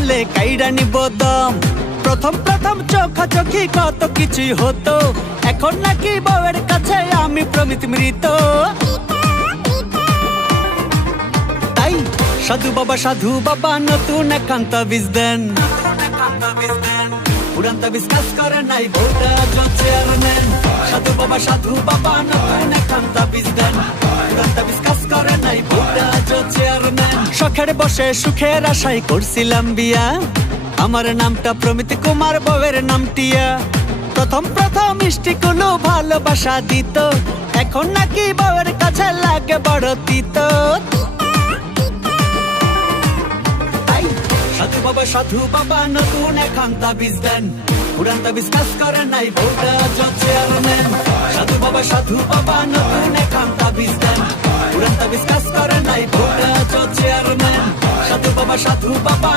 পেলে কাইরা নিব দম। প্রথম প্রথম চোখাচোখি কত কিছুই হতো, এখন নাকি বউয়ের কাছে আমি প্রমিত মৃত। তাই সাধু বাবা নতুন একান্ত বীজ দেন। পুরান তাবিজ কাজ করে নাই, বউটা চেয়ারম্যান। সাধু বাবা নতুন একান্ত বীজ দেন। পুরান তাবিজ কাজ করে নাই, বউটা চেয়ারম্যান। শখের বসে সুখের আশায় করছিলাম বিয়া, আমার নামটা প্রমিত কুমার, বউয়ের নাম টিয়া। প্রথম মিষ্টি কুলু ভালোবাসা দিত, এখন নাকি বউয়ের কাছে লাগে বড় তিত। সাধু বাবা নতুন একান্ত বীজ দেন। পুরান তাবিজ কাজ করে নাই, বউটা চেয়ারম্যান। সাধু বাবা নতুন একান্ত বীজ দেন। পুরান তাবিজ কাজ করে নাই, বউটা চেয়ারম্যান। সাধু বাবা